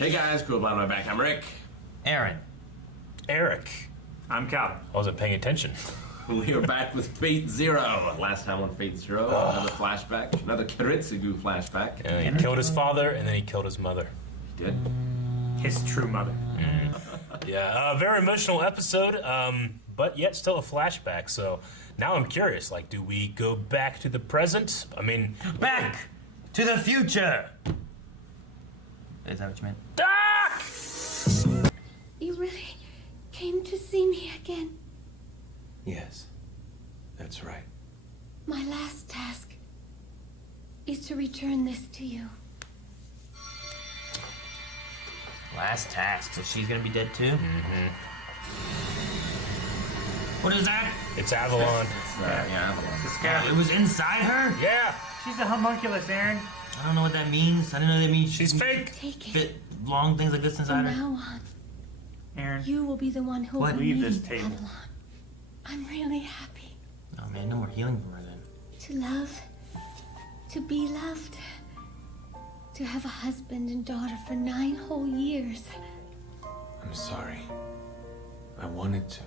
Hey guys, cool Blind Wave back. I'm Rick. Aaron. Eric. I'm Cal. I wasn't paying attention. We are back with Fate Zero. Last time on Fate Zero, another flashback, another Kiritsugu flashback. He killed his father and then he killed his mother. He did. His true mother. Yeah, very emotional episode, but yet still a flashback. So now I'm curious, like, do we go back to the present? I mean, Back to the future! Is that what you meant? Ah! You really came to see me again. Yes, that's right. My last task is to return this to you. Last task, so she's gonna be dead too? Mm-hmm. What is that? It's Avalon. Yeah, Avalon. It was inside her? Yeah, She's a homunculus, Aaron. I don't know what that means. I didn't know that means she's fake. Take it. fit long things like this From inside her. now on, Aaron. you will be the one who What? will Leave lead this table. Avalon. I'm really happy Oh man, no more healing for her then. to love, to be loved, to have a husband and daughter for 9 whole years. I'm sorry. I wanted to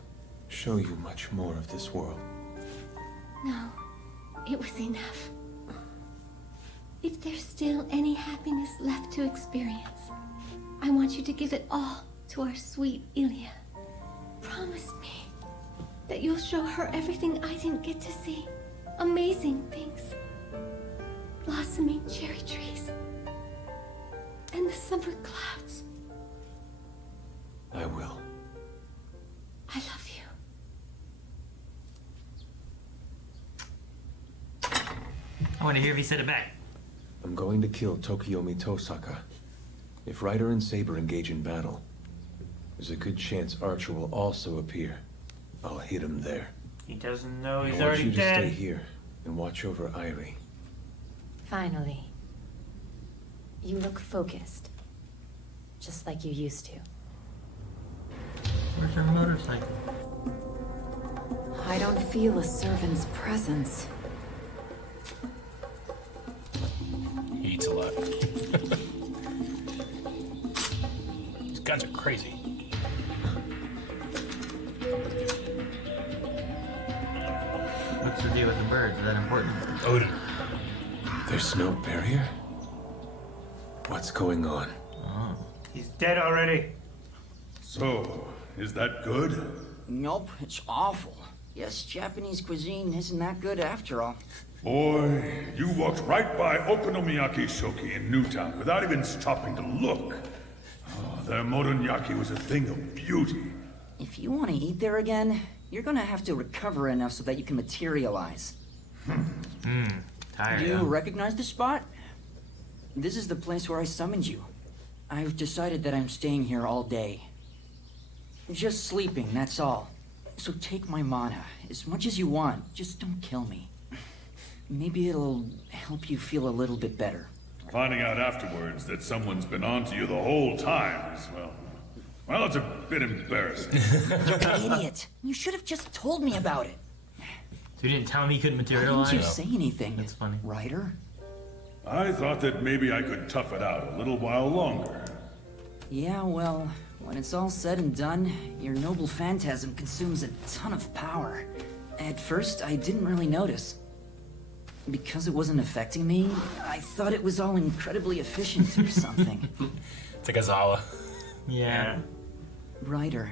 show you much more of this world. No, it was enough. If there's still any happiness left to experience, I want you to give it all to our sweet Ilya. Promise me that you'll show her everything I didn't get to see. Amazing things. Blossoming cherry trees. And the summer clouds. I will. I love you. I want to hear if he said it back. I'm going to kill Tokiomi Tosaka. If Ryder and Saber engage in battle, there's a good chance Archer will also appear. I'll hit him there. He doesn't know he's I want already you to stay dead. here and watch over Irie. Finally. You look focused. Just like you used to. Where's her motorcycle? I don't feel a servant's presence. He eats a lot. These guys are crazy. What's the deal with the birds? Is that important? Odin. There's no barrier? What's going on? Oh. He's dead already. So, is that good? Nope, it's awful. Yes, Japanese cuisine isn't that good after all. Boy, you walked right by Okonomiyaki Shoki in Newtown without even stopping to look. Oh, their modonyaki was a thing of beauty. If you want to eat there again, you're gonna have to recover enough so that you can materialize. Tired. Do you huh? recognize the spot? This is the place where I summoned you. I've decided that I'm staying here all day. Just sleeping, that's all. So take my mana, as much as you want. Just don't kill me. Maybe it'll help you feel a little bit better. Finding out afterwards that someone's been onto you the whole time is, well, it's a bit embarrassing. You idiot! You should have just told me about it. So you didn't tell me he couldn't Why materialize? didn't you say anything? That's funny. Ryder? I thought that maybe I could tough it out a little while longer. Yeah, well, when it's all said and done, your noble phantasm consumes a ton of power. At first, I didn't really notice. Because it wasn't affecting me, I thought it was all incredibly efficient or something. It's like a Zawa. Yeah. Ryder,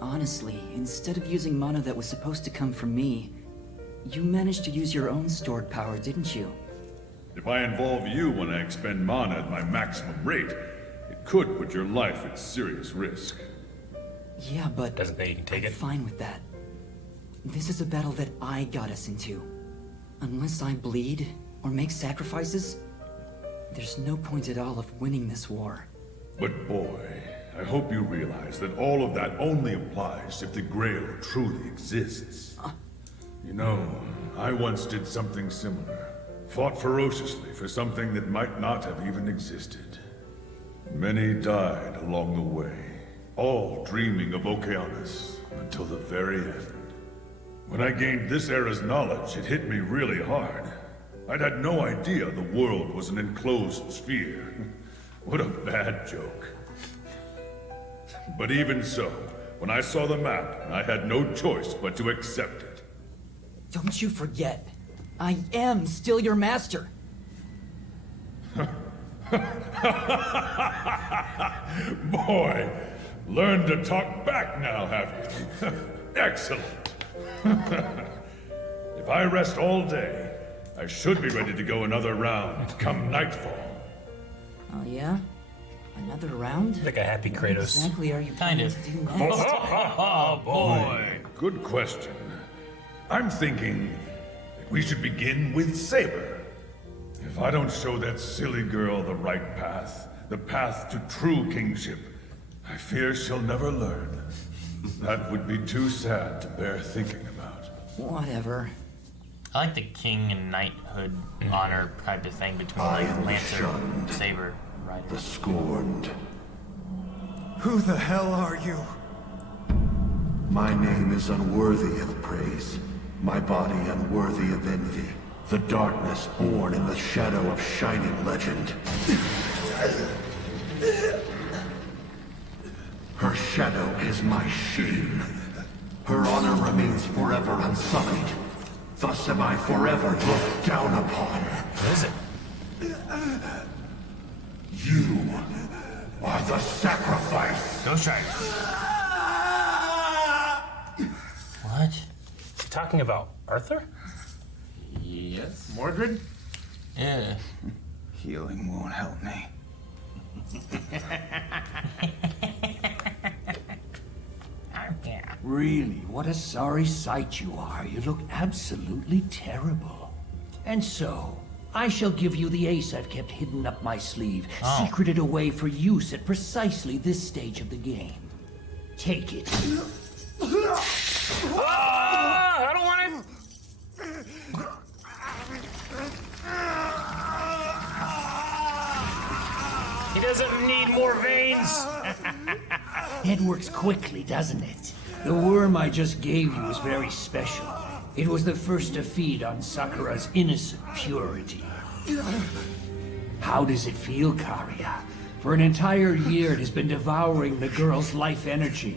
honestly, instead of using mana that was supposed to come from me, you managed to use your own stored power, didn't you? If I involve you when I expend mana at my maximum rate, it could put your life at serious risk. Yeah, but Doesn't think you can take I'm it. fine with that. This is a battle that I got us into. Unless I bleed or make sacrifices, there's no point at all of winning this war. But boy, I hope you realize that all of that only applies if the Grail truly exists. You know, I once did something similar. Fought ferociously for something that might not have even existed. Many died along the way, all dreaming of Okeanos until the very end. When I gained this era's knowledge, it hit me really hard. I'd had no idea the world was an enclosed sphere. What a bad joke. But even so, when I saw the map, I had no choice but to accept it. Don't you forget, I am still your master. Boy, learn to talk back now, have you? Excellent. If I rest all day, I should be ready to go another round come nightfall. Oh yeah? Another round? Like a happy What Kratos. exactly are you Kind planning of. to do next? Oh boy. Good question. I'm thinking that we should begin with Saber. If I don't show that silly girl the right path, the path to true kingship, I fear she'll never learn. That would be too sad to bear thinking about. Whatever. I like the king and knighthood honor type of thing between I like am Lancer shunned. and Saber rider. The scorned. Who the hell are you? My name is unworthy of praise. My body unworthy of envy. The darkness born in the shadow of shining legend. Her shadow is my sheen. Her honor remains forever unsullied. Thus am I forever looked down upon. What is it? You are the sacrifice. Ghost Rider. What? Is he talking about Arthur? Yes. Mordred? Yeah. Healing won't help me. Really, what a sorry sight you are. You look absolutely terrible. And so, I shall give you the ace I've kept hidden up my sleeve, secreted away for use at precisely this stage of the game. Take it. I don't want it. He doesn't need more veins. It works quickly, doesn't it? The worm I just gave you is very special. It was the first to feed on Sakura's innocent purity. How does it feel, Karia? For an entire year it has been devouring the girl's life energy.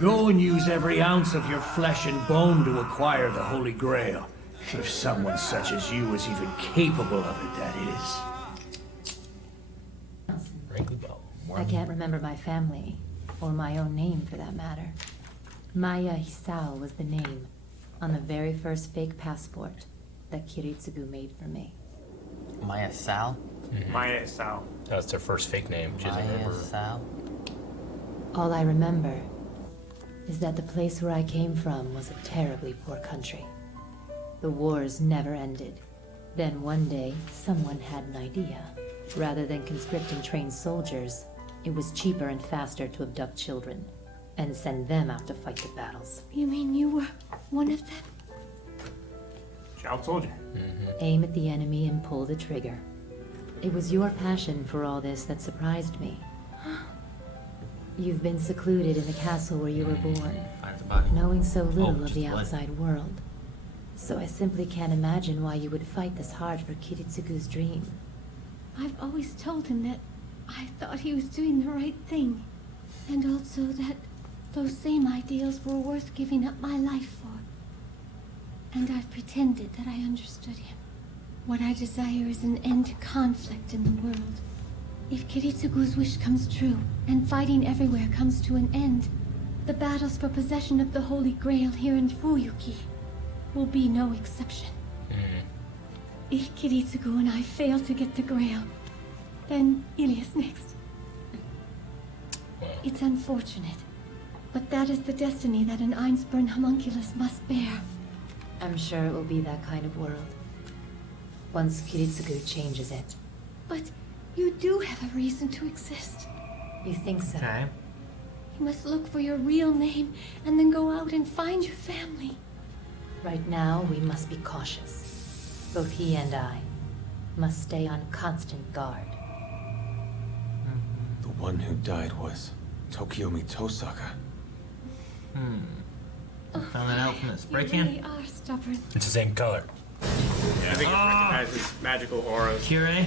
Go and use every ounce of your flesh and bone to acquire the Holy Grail. If someone such as you is even capable of it, that is. Wrinkly bell. I can't remember my family, or my own name for that matter. Maya Hisao was the name on the very first fake passport that Kiritsugu made for me. Maya Sal? Maya Sao. That's their first fake name. She doesn't Maya remember. Sal? All I remember is that the place where I came from was a terribly poor country. The wars never ended. Then one day, someone had an idea. Rather than conscripting trained soldiers, it was cheaper and faster to abduct children and send them out to fight the battles. You mean you were one of them? Child soldier. Aim at the enemy and pull the trigger. It was your passion for all this that surprised me. You've been secluded in the castle where you were born, Find the body. knowing so little of just the blood. outside world. So I simply can't imagine why you would fight this hard for Kiritsugu's dream. I've always told him that I thought he was doing the right thing. And also that those same ideals were worth giving up my life for. And I've pretended that I understood him. What I desire is an end to conflict in the world. If Kiritsugu's wish comes true, and fighting everywhere comes to an end, the battles for possession of the Holy Grail here in Fuyuki will be no exception. If Kiritsugu and I fail to get the Grail, then Ilias next. It's unfortunate, but that is the destiny that an Einspurn homunculus must bear. I'm sure it will be that kind of world. Once Kiritsugu changes it. But you do have a reason to exist. You think so? Okay. You must look for your real name and then go out and find your family. Right now, we must be cautious. Both he and I must stay on constant guard. The one who died was Tokiomi Tosaka. Found that out from the spray You can? really are stubborn. It's the same color. Yeah, I think it recognizes magical auras. Kyrie?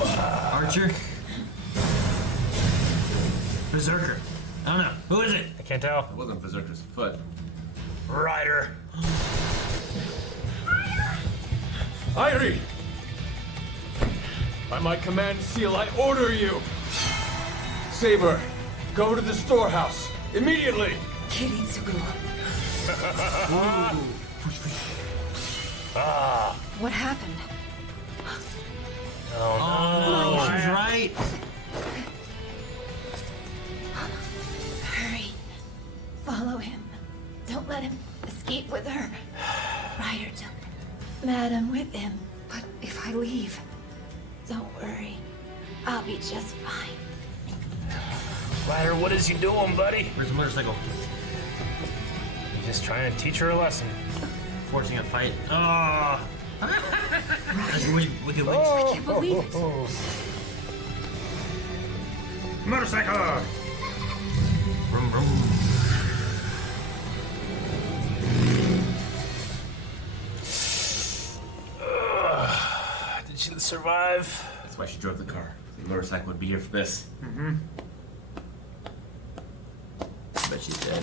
Archer? Berserker? I don't know. Who is it? I can't tell. It wasn't Berserker's foot. Ryder. Irie! By my command seal, I order you! Saber, go to the storehouse, immediately! What happened? Oh, she's right. Hurry. Follow him. Don't let him escape with her. Ryder took Madam with him. But if I leave, don't worry. I'll be just fine. Ryder, what is he doing, buddy? Where's the motorcycle? He's just trying to teach her a lesson. Forcing a fight. Oh. We can win. I can't believe it. Motorcycle! Vroom, vroom. Did she survive? That's why she drove the car. The motorcycle would be here for this. Mm-hmm. But she's dead.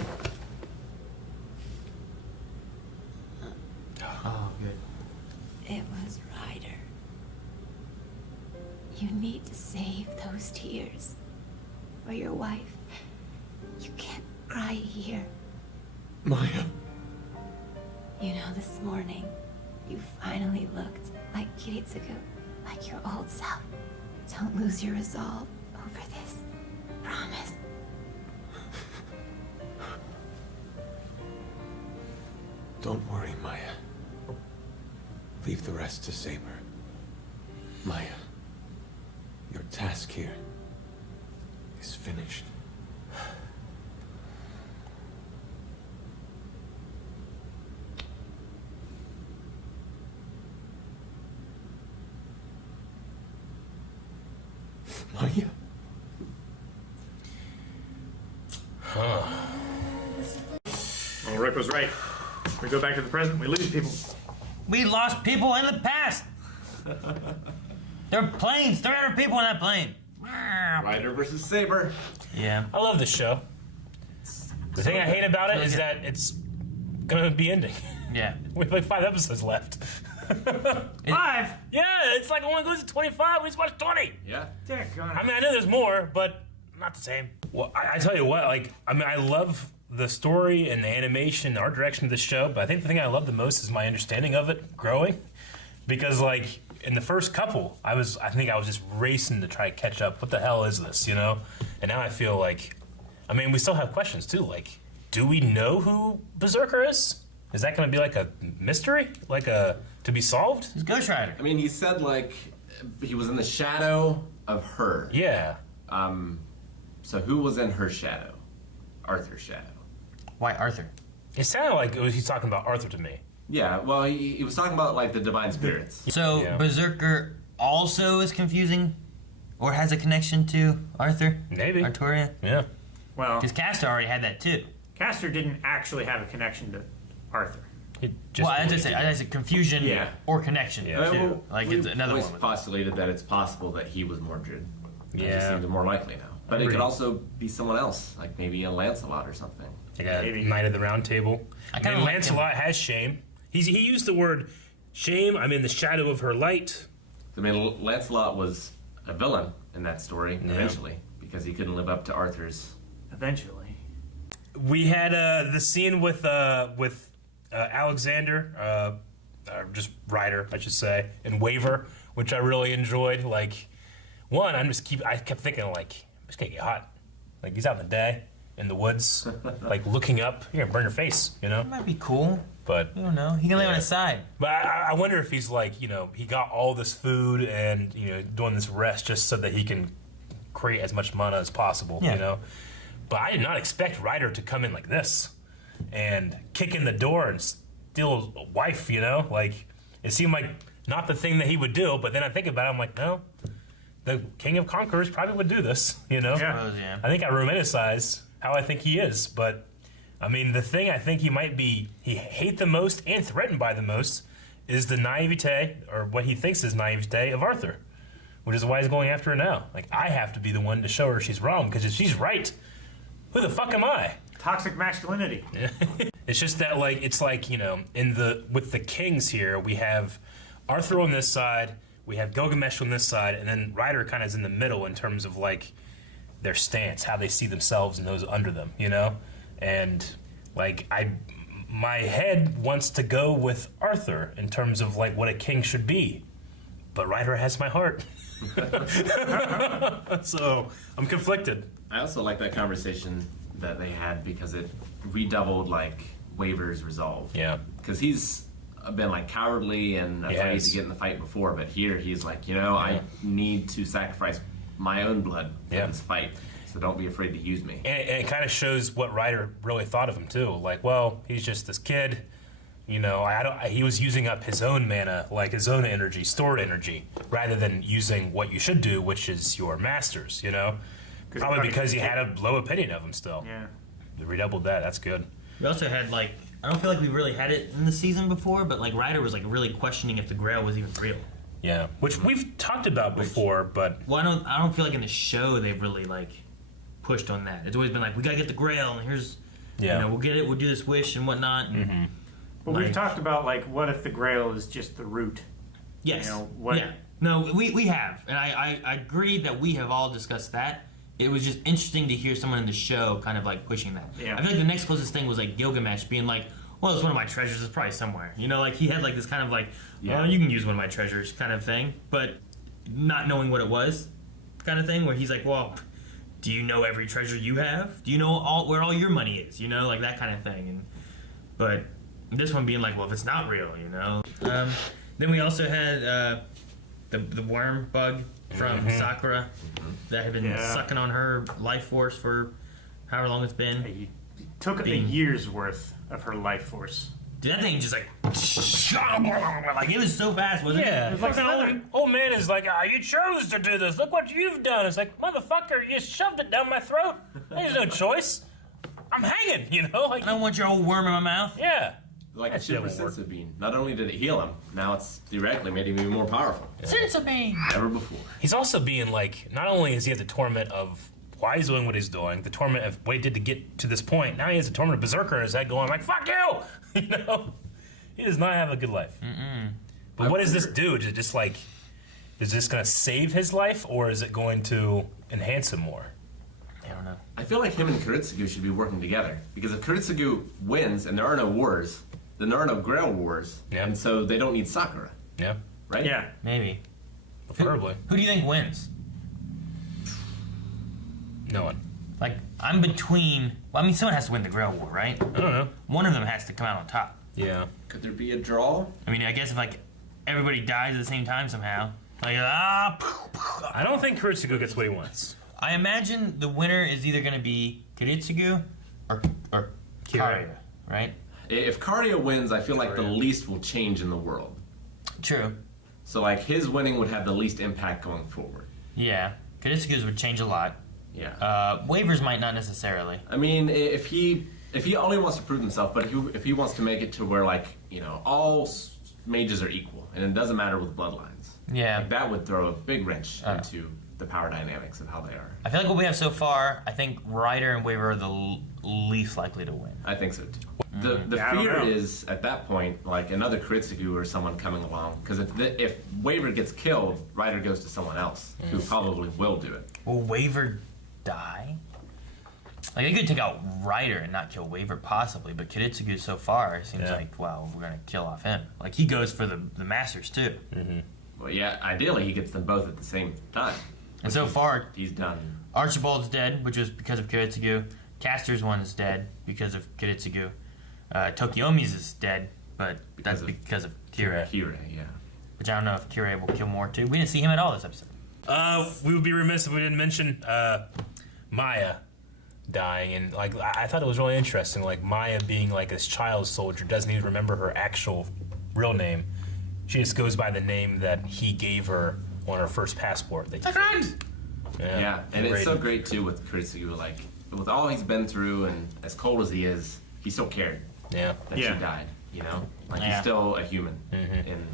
Oh, good. It was Ryder. You need to save those tears for your wife. You can't cry here. Maya. You know, this morning, you finally looked like Kiritsugu, like your old self. Don't lose your resolve over this. Promise. Don't worry, Maya. Leave the rest to Saber. Maya, your task here is finished. Maya? Well, Rick was right. We go back to the present, we lose people. We lost people in the past. There were planes, 300 people in that plane. Ryder versus Saber. Yeah. I love this show. The thing I hate about it is that it's gonna be ending. Yeah. We have like 5 episodes left. 5? Yeah, it's like only goes to 25. We just watched 20. Yeah. I mean, I know there's more, but not the same. Well, I tell you what, like, I mean, I love the story and the animation, the art direction of the show, but I think the thing I love the most is my understanding of it growing. Because, like, in the first couple, I think I was just racing to try to catch up. What the hell is this, you know? And now I feel like, I mean, we still have questions too. Like, do we know who Berserker is? Is that going to be like a mystery? Like to be solved? It's Ghost Rider. I mean, he said, like, he was in the shadow of her. Yeah. So who was in her shadow? Arthur's shadow. Why Arthur? It sounded like he's talking about Arthur to me. Yeah, well, he was talking about, like, the divine spirits. So Yeah. Berserker also is confusing, or has a connection to Arthur? Maybe. Arturia? Yeah. Well, Because Castor already had that too. Castor didn't actually have a connection to Arthur. He just Well, I believed just it. say, I said confusion Yeah. or connection Yeah. too. Well, Like we've it's another always one. postulated that it's possible that he was Mordred. It just Yeah. seems more likely now. But it Agreed. could also be someone else, like maybe a Lancelot or something. Like a Maybe. Knight of the Round Table. I I kinda mean, like Lancelot has shame. He used the word shame. I'm in the shadow of her light. I mean, Lancelot was a villain in that story Yeah. eventually because he couldn't live up to Arthur's. Eventually. We had the scene with Alexander, just Ryder, I should say, and Waver, which I really enjoyed. Like, one, I kept thinking, like, I'm just gonna get hot. Like, he's out in the day, in the woods, like looking up. You're gonna burn your face, you know. That might be cool. But I don't know. He can lay on Yeah. his side. But I wonder if he's like, you know, he got all this food and, you know, doing this rest just so that he can create as much mana as possible, Yeah. you know? But I did not expect Ryder to come in like this and kick in the door and steal a wife, you know? Like, it seemed like not the thing that he would do, but then I think about it, I'm like, no, the King of Conquerors probably would do this, you know? Yeah. Suppose, yeah. I think I romanticize how I think he is, but I mean, the thing I think he hate the most and threatened by the most is the naivete, or what he thinks is naivete of Arthur. which is why he's going after her now. Like, I have to be the one to show her she's wrong, because if she's right, who the fuck am I? Toxic masculinity. It's just that, like, it's like, you know, with the kings here, we have Arthur on this side, we have Gilgamesh on this side, and then Ryder kind of is in the middle in terms of, like, their stance, how they see themselves and those under them, you know? And, like, my head wants to go with Arthur in terms of, like, what a king should be. But Ryder has my heart. So, I'm conflicted. I also like that conversation that they had because it redoubled, like, Waver's resolve. Yeah. Because he's been, like, cowardly and afraid to get in the fight before, but here he's like, you know, I need to sacrifice my own blood in this fight, so don't be afraid to use me. And it kind of shows what Ryder really thought of him, too. Like, well, he's just this kid. You know, he was using up his own mana, like his own energy, stored energy, rather than using what you should do, which is your masters, you know? Probably because he had a low opinion of him still. Yeah. They redoubled that. That's good. We also had, like, I don't feel like we really had it in the season before, but, like, Ryder was, like, really questioning if the Grail was even real. Yeah, which we've talked about before, but... Well, I don't feel like in the show they've really, like, pushed on that. It's always been like, we gotta get the Grail, and here's, you know, we'll get it, we'll do this wish and whatnot. And, But we've talked about, like, what if the Grail is just the root? Yes. You know, what... Yeah. No, we have. And I agree that we have all discussed that. It was just interesting to hear someone in the show kind of, like, pushing that. Yeah. I feel like the next closest thing was, like, Gilgamesh being like, well, it's one of my treasures. It's probably somewhere. You know, like, he had, like, this kind of, like, well, you can use one of my treasures kind of thing. But not knowing what it was kind of thing, where he's like, well, do you know every treasure you have? Do you know where all your money is? You know, like, that kind of thing. But this one being like, well, if it's not real, you know. Then we also had the worm bug from Sakura that had been sucking on her life force for however long it's been. He took a year's worth of her life force. Dude, that thing just like it was so fast, wasn't it? Yeah, It was like old man is like, you chose to do this. Look what you've done. It's like, motherfucker, you shoved it down my throat. There's no choice. I'm hanging, you know? Like, I don't want your old worm in my mouth. Yeah. Like a super sense beam. Not only did it heal him, now it's theoretically made him even more powerful. Sense beam. Never before. He's also being like, not only is he at the torment of why he's doing what he's doing, the torment of what he did to get to this point, now he has the torment of Berserker in his head going like, fuck you! You know? He does not have a good life. But what does this do? Is it just like, is this going to save his life, or is it going to enhance him more? I don't know. I feel like him and Kuritsugu should be working together. Because if Kuritsugu wins and there are no wars, then there are no Grail wars. Yeah. And so they don't need Sakura. Yeah. Right? Yeah. Maybe. Preferably. Who do you think wins? No one. Like, I'm between... Well, I mean, someone has to win the Grail War, right? I don't know. One of them has to come out on top. Yeah. Could there be a draw? I mean, I guess if, like, everybody dies at the same time somehow. Like, I don't think Kuritsugu gets what he wants. I imagine the winner is either going to be Kuritsugu or Kira, right? If Karya wins, I feel like the least will change in the world. True. So, like, his winning would have the least impact going forward. Yeah. Kuritsugu's would change a lot. Yeah. Waivers might not necessarily. I mean, if he only wants to prove himself, but if he wants to make it to where, like, you know, all mages are equal, and it doesn't matter with bloodlines. Yeah. Like, that would throw a big wrench into the power dynamics of how they are. I feel like what we have so far, I think Ryder and Waiver are the least likely to win. I think so too. The fear is at that point like another Kuritsugu or someone coming along, because if Waiver gets killed, Ryder goes to someone else who probably will do it. Will Waiver die? Like, they could take out Ryder and not kill Waiver possibly, but Kuritsugu so far it seems like, wow, we're gonna kill off him. Like, he goes for the Masters too. Well, yeah, ideally he gets them both at the same time. And so far, he's done. Archibald's dead, which was because of Kuritsugu. Caster's one is dead because of Kuritsugu. Tokiomi's is dead, but that's because of Kira. Kira, yeah. Which I don't know if Kira will kill more too. We didn't see him at all this episode. We would be remiss if we didn't mention Maya dying, and like I thought it was really interesting. Like Maya being like this child soldier doesn't even remember her actual real name. She just goes by the name that he gave her on her first passport. My friend. Yeah, and it's so great too with Kuritsugu. Like with all he's been through, and as cold as he is, he still cared. Yeah. That she died. You know, like he's still a human. And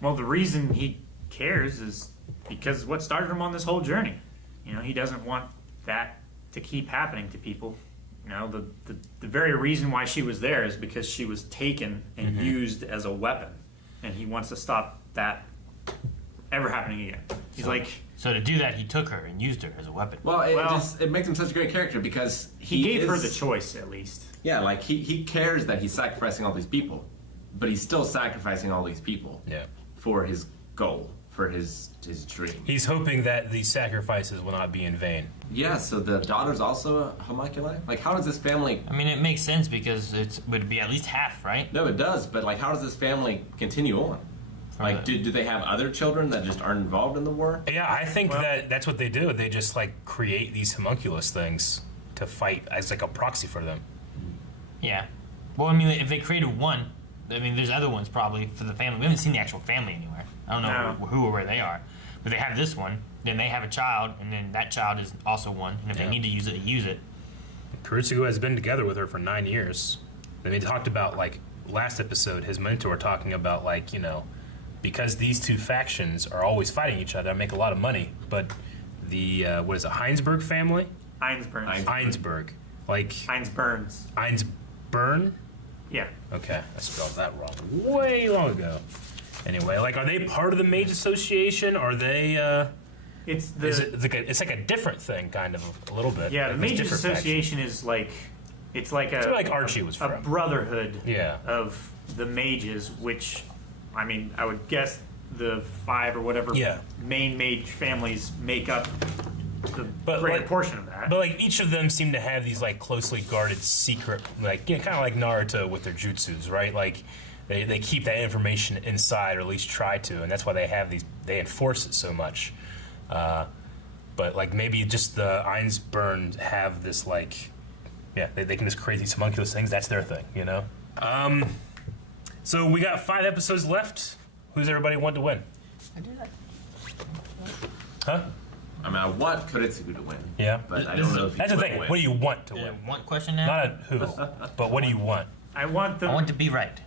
well, the reason he cares is because what started him on this whole journey. You know, he doesn't want that to keep happening to people. You know, the very reason why she was there is because she was taken and used as a weapon, and he wants to stop that ever happening again. He's so to do that, he took her and used her as a weapon. Well, it makes him such a great character because he gave her the choice, at least. Yeah, like he cares that he's sacrificing all these people, but he's still sacrificing all these people. Yeah. For his goal, for his dream. He's hoping that these sacrifices will not be in vain. Yeah. So the daughter's also a homunculi. Like, how does this family? I mean, it makes sense because it would be at least half, right? No, it does. But like, how does this family continue on? Like, do they have other children that just aren't involved in the war? Yeah, I think that's what they do. They just like create these homunculus things to fight as like a proxy for them. Yeah. Well, I mean, if they created one, I mean, there's other ones probably for the family. We haven't seen the actual family anywhere. I don't know who or where they are. But they have this one, then they have a child, and then that child is also one. And if they need to use it, they use it. Kuritsugu has been together with her for 9 years. And they talked about, like, last episode, his mentor talking about, like, you know, because these two factions are always fighting each other, I make a lot of money. But the, what is it, Heinsberg family? Heinsberg. Like... Heinsberns. Heinsbern? Yeah. Okay, I spelled that wrong way long ago. Anyway, like, are they part of the Mage Association? Are they, It's it's like a different thing, kind of, a little bit. Yeah, like the Mage Association is like... It's like Archie was from. A brotherhood Yeah. of the mages, which, I mean, I would guess the 5 or whatever main mage families make up the greater portion of that. But like each of them seem to have these like closely guarded secret, like, you know, kind of like Naruto with their jutsus, right? Like they keep that information inside, or at least try to, and that's why they have these. They enforce it so much. But like maybe just the Einsburn have this like, yeah, they can just create these homunculus things. That's their thing, you know. So we got 5 episodes left. Who's everybody want to win? Huh? I mean, I want Kuritsugu to win. Yeah. But I don't know if that's the thing. Win. What do you want to win? Want question now? Not a who, but what do you want? I want them. I want to be right.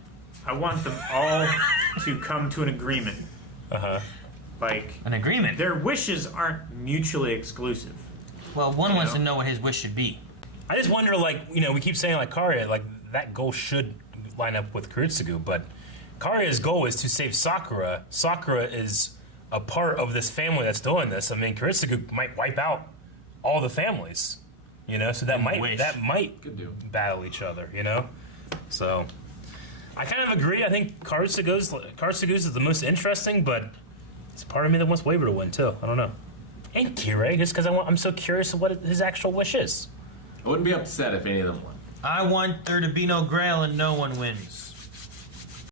I want them all to come to an agreement. Like an agreement. Their wishes aren't mutually exclusive. Well, one wants to know what his wish should be. I just wonder, like, you know, we keep saying like Karya, like that goal should line up with Kuritsugu, but Karya's goal is to save Sakura. Sakura is a part of this family that's doing this. I mean, Kuritsugu might wipe out all the families, you know, so that might battle each other, you know. So I kind of agree. I think Kuritsugu's is the most interesting, but it's part of me that wants Waver to win too. I don't know. And Kirei, just because I'm so curious of what his actual wish is. I wouldn't be upset if any of them won. I want there to be no Grail and no one wins.